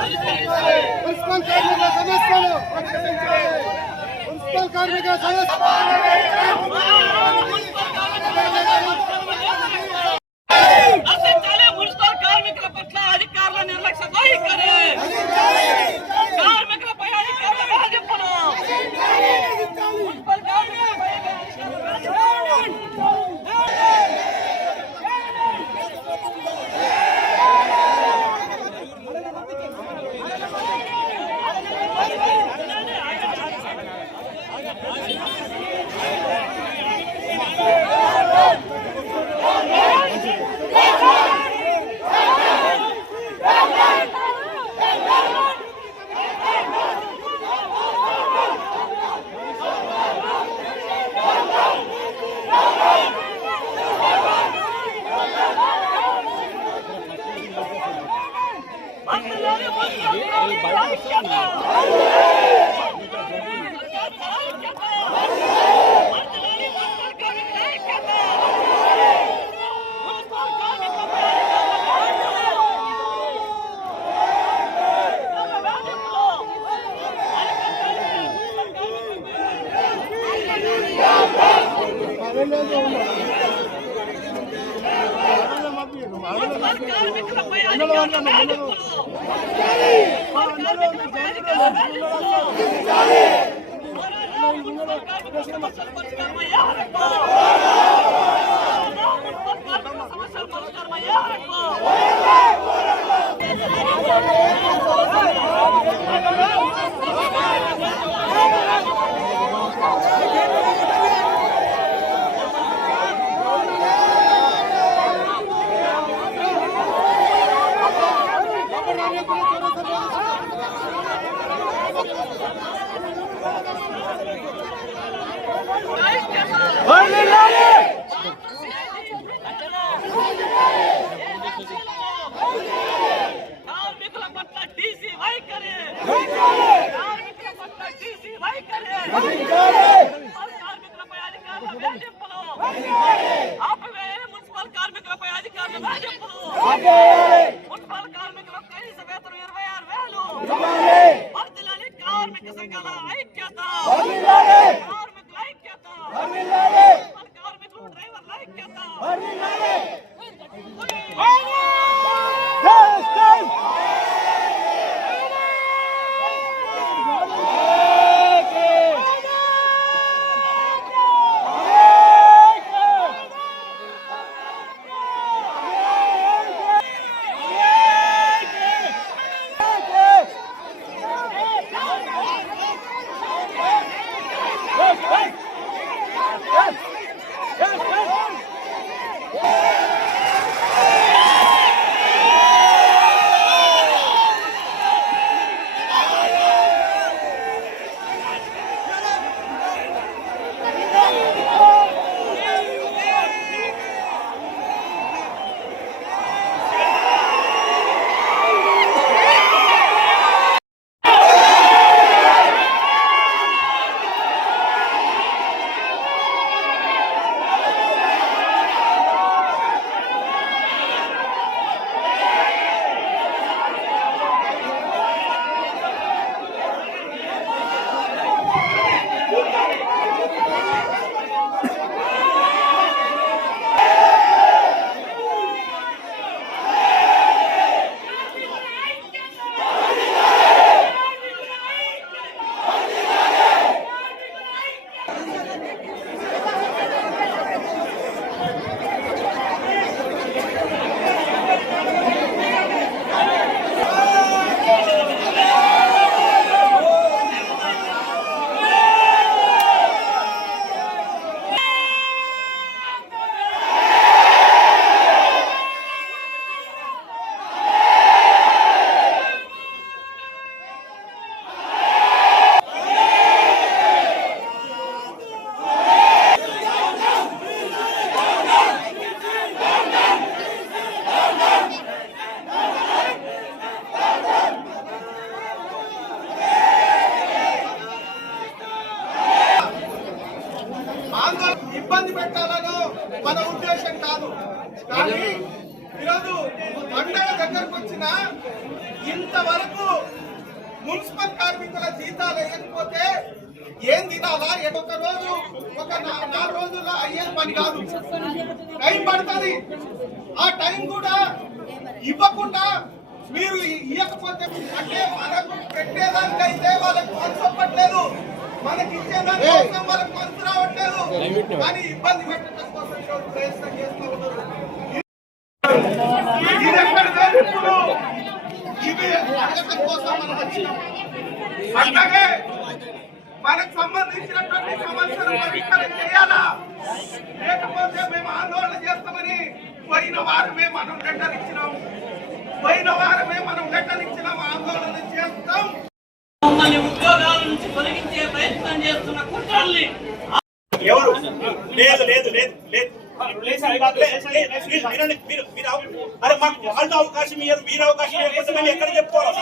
Municipal కార్మికుల సమస్యలు municipal కార్మికుల మున్సిపల్ కార్మికుల పట్ల అధికారుల నిర్లక్ష్య వైఖరి, కార్మికులపై అధికారుల వేధింపులు, మున్సిపల్ కార్మికులపై కార్మికుల పట్ల టీసీ వైఖరి, కార్మికుల పట్ల టీసీ వైఖరి, కార్మికులపై అధికారుల వేధింపులు ఆపివేయాలి, మున్సిపల్ కార్మికులపై అధికారుల వేధింపులు, మున్సిపల్ కార్మికులకు కనీస వేతనం 26,000, వర్ధిల్లాలి కార్మిక సంఘాల ఐక్యత, కార్మికుల ఐక్యత, కార్మికులు డ్రైవర్ల ఐక్యత. ఇంతవరకు మున్సిపల్ కార్మికుల జీతాలు వేయకపోతే ఏం తినాలా? ఒక రోజు ఒక 4 రోజుల్లో అయ్యే పని కాదు, టైం పడుతుంది. ఆ టైం కూడా ఇవ్వకుండా మీరు ఇవ్వకపోతే అంటే మనకు పెట్టేదానికైతే వాళ్ళకి మనసు ఒప్పట్లేదు, మనకి ఇచ్చేదానికోసం వాళ్ళకి మనసు రావట్లేదు, కానీ ఇబ్బంది పెట్టడం కోసం ప్రయత్నం చేస్తూ ఉన్నారు. ఇది ఎక్కడ ఇప్పుడు ఇవి అడగటం కోసం మనం వచ్చినాం. అట్లాగే మనకు సంబంధించినటువంటి సమస్యలు పరిష్కారం చేయాలా, లేకపోతే మేము ఆందోళన చేస్తామని పోయిన వారమే మనం లెటర్ ఇచ్చినాము, ఆందోళన చేస్తాం. మమ్మల్ని ఉద్యోగాల నుంచి తొలగించే ప్రయత్నం చేస్తున్న కుట్రల్ని ఎవరు లేదు లేదు లేదు లేదు అరే మాకు వాళ్ళు అవకాశం ఇయ్యారు, మీరు అవకాశం ఇవ్వకపోతే మేము ఎక్కడ చెప్పుకోవాలి?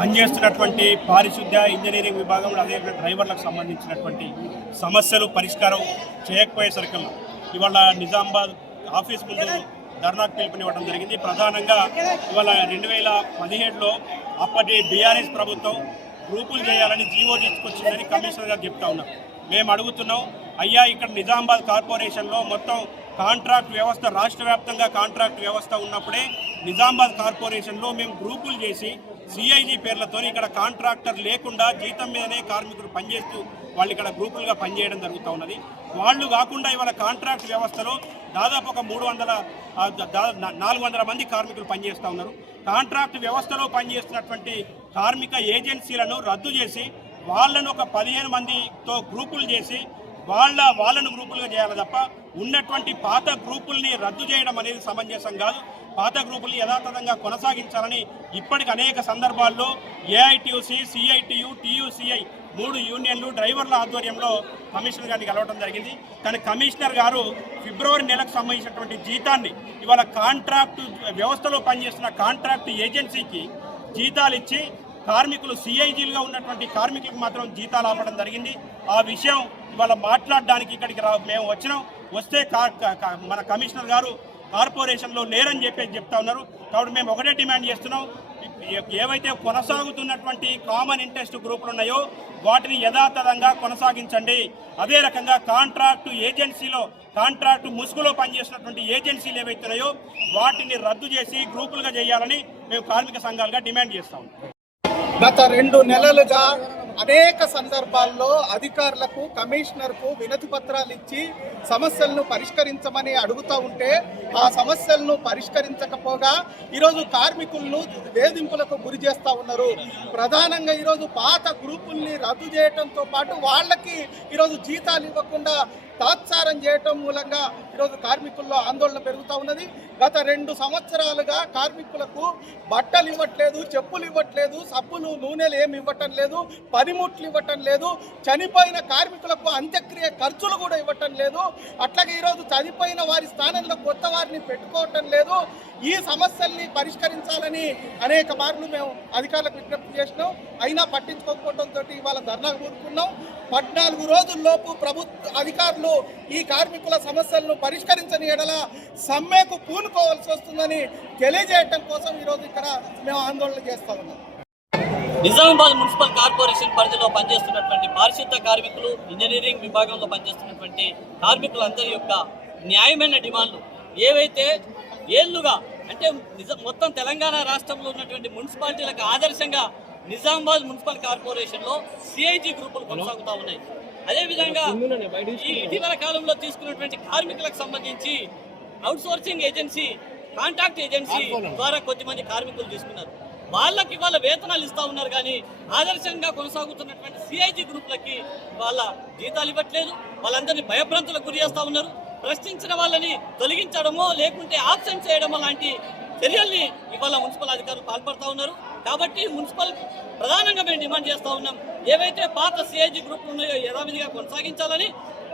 పనిచేస్తున్నటువంటి పారిశుద్ధ్య ఇంజనీరింగ్ విభాగంలో అదే డ్రైవర్లకు సంబంధించినటువంటి సమస్యలు పరిష్కారం చేయకపోయేసరికి ఇవాళ నిజామాబాద్ ఆఫీస్ ముందు ధర్నాకు పిలుపునివ్వడం జరిగింది. ప్రధానంగా ఇవాళ 2017లో అప్పటి బీఆర్ఎస్ ప్రభుత్వం గ్రూపులు చేయాలని జీవో తీసుకొచ్చిందని కమిషనర్ గారు చెప్తా ఉన్నారు. మేము అడుగుతున్నాం, అయ్యా ఇక్కడ నిజామాబాద్ కార్పొరేషన్లో మొత్తం కాంట్రాక్ట్ వ్యవస్థ రాష్ట్ర వ్యాప్తంగా కాంట్రాక్ట్ వ్యవస్థ ఉన్నప్పుడే నిజామాబాద్ కార్పొరేషన్లో మేము గ్రూపులు చేసి సిఐజీ పేర్లతో ఇక్కడ కాంట్రాక్టర్ లేకుండా జీతం మీదనే కార్మికులు పనిచేస్తూ వాళ్ళు ఇక్కడ గ్రూపులుగా పనిచేయడం జరుగుతూ ఉన్నది. వాళ్ళు కాకుండా ఇవాళ కాంట్రాక్ట్ వ్యవస్థలో దాదాపు ఒక 400 మంది కార్మికులు పనిచేస్తూ ఉన్నారు. కాంట్రాక్ట్ వ్యవస్థలో పనిచేస్తున్నటువంటి కార్మిక ఏజెన్సీలను రద్దు చేసి వాళ్ళను ఒక 15 మందితో గ్రూపులు చేసి వాళ్ళను గ్రూపులుగా చేయాలి తప్ప ఉన్నటువంటి పాత గ్రూపుల్ని రద్దు చేయడం అనేది సమంజసం కాదు. పాత గ్రూపుల్ని యథాతథంగా కొనసాగించాలని ఇప్పటికి అనేక సందర్భాల్లో ఏఐటీయూసీ, సిఐటియు, టీయూసీఐ 3 యూనియన్లు డ్రైవర్ల ఆధ్వర్యంలో కమిషనర్ గారిని కలవడం జరిగింది. కానీ కమిషనర్ గారు ఫిబ్రవరి నెలకు సంబంధించినటువంటి జీతాన్ని ఇవాళ కాంట్రాక్టు వ్యవస్థలో పనిచేస్తున్న కాంట్రాక్టు ఏజెన్సీకి జీతాలు ఇచ్చి కార్మికులు సిఐజీలుగా ఉన్నటువంటి కార్మికులకు మాత్రం జీతాలు ఆపడం జరిగింది. ఆ విషయం ఇవాళ మాట్లాడడానికి ఇక్కడికి మేము వస్తే మన కమిషనర్ గారు కార్పొరేషన్లో లేరని చెప్తా ఉన్నారు. కాబట్టి మేము ఒకటే డిమాండ్ చేస్తున్నాం, ఏవైతే కొనసాగుతున్నటువంటి కామన్ ఇంట్రెస్ట్ గ్రూపులు ఉన్నాయో వాటిని యథాతథంగా కొనసాగించండి. అదే రకంగా కాంట్రాక్టు ఏజెన్సీలో కాంట్రాక్టు ముసుగులో పనిచేస్తున్నటువంటి ఏజెన్సీలు ఏవైతున్నాయో వాటిని రద్దు చేసి గ్రూపులుగా చేయాలని మేము కార్మిక సంఘాలుగా డిమాండ్ చేస్తాం. గత 2 నెలలుగా అనేక సందర్భాల్లో అధికారులకు, కమిషనర్కు వినతి పత్రాలు ఇచ్చి సమస్యలను పరిష్కరించమని అడుగుతూ ఉంటే ఆ సమస్యలను పరిష్కరించకపోగా ఈరోజు కార్మికులను వేధింపులకు గురి చేస్తూ ఉన్నారు. ప్రధానంగా ఈరోజు పాత గ్రూపుల్ని రద్దు చేయడంతో పాటు వాళ్ళకి ఈరోజు జీతాలు ఇవ్వకుండా తాత్సారం చేయటం మూలంగా ఈరోజు కార్మికుల్లో ఆందోళన పెరుగుతూ ఉన్నది. గత 2 సంవత్సరాలుగా కార్మికులకు బట్టలు ఇవ్వట్లేదు, చెప్పులు ఇవ్వట్లేదు, సబ్బులు, నూనెలు ఏమి ఇవ్వటం లేదు, పనిముట్లు ఇవ్వటం లేదు, చనిపోయిన కార్మికులకు అంత్యక్రియ ఖర్చులు కూడా ఇవ్వటం లేదు. అట్లాగే ఈరోజు చనిపోయిన వారి స్థానంలో కొత్త వారిని పెట్టుకోవటం లేదు. ఈ సమస్యల్ని పరిష్కరించాలని అనేక మార్లు మేము అధికారులకు విజ్ఞప్తి చేసినాం. అయినా పట్టించుకోకపోవడంతో ఇవాళ ధర్నాకు కూరుకున్నాం. 14 రోజుల్లోపు ప్రభుత్వ అధికారులు ఈ కార్మికుల సమస్యలను పరిష్కరించని ఎడల సమ్మెకు పూనుకోవాల్సి వస్తుందని తెలియజేయటం కోసం ఈరోజు ఇక్కడ మేము ఆందోళన చేస్తా ఉన్నాం. నిజామాబాద్ మున్సిపల్ కార్పొరేషన్ పరిధిలో పనిచేస్తున్నటువంటి పారిశుద్ధ కార్మికులు, ఇంజనీరింగ్ విభాగంలో పనిచేస్తున్నటువంటి కార్మికులందరి యొక్క న్యాయమైన డిమాండ్లు ఏవైతే ఏళ్లుగా అంటే మొత్తం తెలంగాణ రాష్ట్రంలో ఉన్నటువంటి మున్సిపాలిటీలకు ఆదర్శంగా నిజామాబాద్ మున్సిపల్ కార్పొరేషన్లో సిఐజీ గ్రూపులు కొనసాగుతూ ఉన్నాయి. అదేవిధంగా ఈ ఇటీవల కాలంలో తీసుకున్నటువంటి కార్మికులకు సంబంధించి అవుట్సోర్సింగ్ ఏజెన్సీ, కాంట్రాక్ట్ ఏజెన్సీ ద్వారా కొద్దిమంది కార్మికులు తీసుకున్నారు. వాళ్ళకి వాళ్ళ వేతనాలు ఇస్తూ ఉన్నారు. కానీ ఆదర్శంగా కొనసాగుతున్నటువంటి సిఐజీ గ్రూపులకి వాళ్ళ జీతాలు ఇవ్వట్లేదు. వాళ్ళందరినీ భయభ్రాంతులకు గురి చేస్తూ ఉన్నారు. ప్రశ్నించిన వాళ్ళని తొలగించడమో లేకుంటే ఆబ్సెంట్ చేయడమో లాంటి చర్యల్ని ఇవాళ మున్సిపల్ అధికారులు పాల్పడుతూ ఉన్నారు. కాబట్టి మున్సిపల్ ప్రధానంగా మేము డిమాండ్ చేస్తూ ఉన్నాం, ఏవైతే పాత సిఐజీ గ్రూపులు ఉన్నాయో యథావిధిగా కొనసాగించాలని,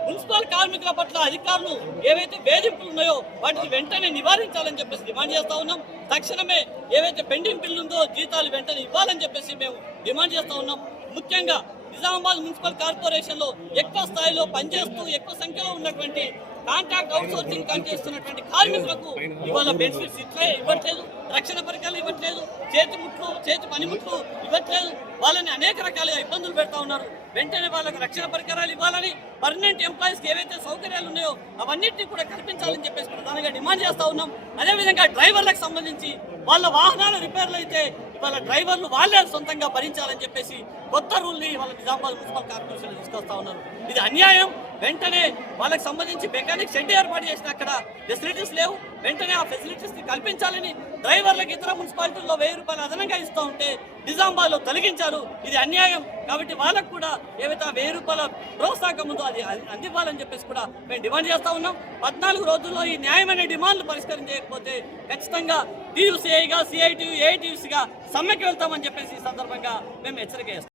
మున్సిపల్ కార్మికుల పట్ల అధికారులు ఏవైతే వేధింపులు ఉన్నాయో వాటిని వెంటనే నివారించాలని చెప్పేసి డిమాండ్ చేస్తూ ఉన్నాం. తక్షణమే ఏవైతే పెండింగ్ బిల్లు ఉందో జీతాలు వెంటనే ఇవ్వాలని చెప్పేసి మేము డిమాండ్ చేస్తూ ఉన్నాం. ముఖ్యంగా నిజామాబాద్ మున్సిపల్ కార్పొరేషన్లో ఎక్కువ స్థాయిలో పనిచేస్తూ ఎక్కువ సంఖ్యలో ఉన్నటువంటి కాంట్రాక్ట్ అవుట్సోర్సింగ్ పనిచేస్తున్నటువంటి కార్మికులకు ఇవాళ బెనిఫిట్స్ ఇవ్వట్లేదు, రక్షణ పరికరాలు ఇవ్వట్లేదు, చేతి పనిముట్లు ఇవ్వట్లేదు. వాళ్ళని అనేక రకాలుగా ఇబ్బందులు పెడతా ఉన్నారు. వెంటనే వాళ్ళకు రక్షణ పరికరాలు ఇవ్వాలని, పర్మనెంట్ ఎంప్లాయీస్కి ఏవైతే సౌకర్యాలు ఉన్నాయో అవన్నింటినీ కూడా కల్పించాలని చెప్పేసి ప్రధానంగా డిమాండ్ చేస్తూ ఉన్నాం. అదేవిధంగా డ్రైవర్లకు సంబంధించి వాళ్ళ వాహనాలు రిపేర్లు అయితే ఇవాళ డ్రైవర్లు వాళ్ళే సొంతంగా భరించాలని చెప్పేసి కొత్త రూల్ని వాళ్ళ నిజామాబాద్ మున్సిపల్ కార్పొరేషన్ తీసుకొస్తా ఉన్నారు. ఇది అన్యాయం. వెంటనే వాళ్ళకి సంబంధించి మెకానిక్ షెడ్ ఏర్పాటు చేసిన అక్కడ ఫెసిలిటీస్ లేవు. వెంటనే ఆ ఫెసిలిటీస్ని కల్పించాలని, డ్రైవర్లకు ఇతర మున్సిపాలిటీల్లో 1000 రూపాయలు అదనంగా ఇస్తూ ఉంటే నిజామాబాద్లో తొలగించారు. ఇది అన్యాయం. కాబట్టి వాళ్ళకు కూడా ఏవైతే 1000 రూపాయల ప్రోత్సాహం ఉందో అది అందివ్వాలని చెప్పేసి కూడా మేము డిమాండ్ చేస్తూ ఉన్నాం. 14 రోజుల్లో ఈ న్యాయమైన డిమాండ్లు పరిష్కరించకపోతే ఖచ్చితంగా టీయూసీఐగా, సిఐటియు, ఏఐటీయూసీగా సమ్మెకి వెళ్తామని చెప్పేసి ఈ సందర్భంగా మేము హెచ్చరిక చేస్తాం.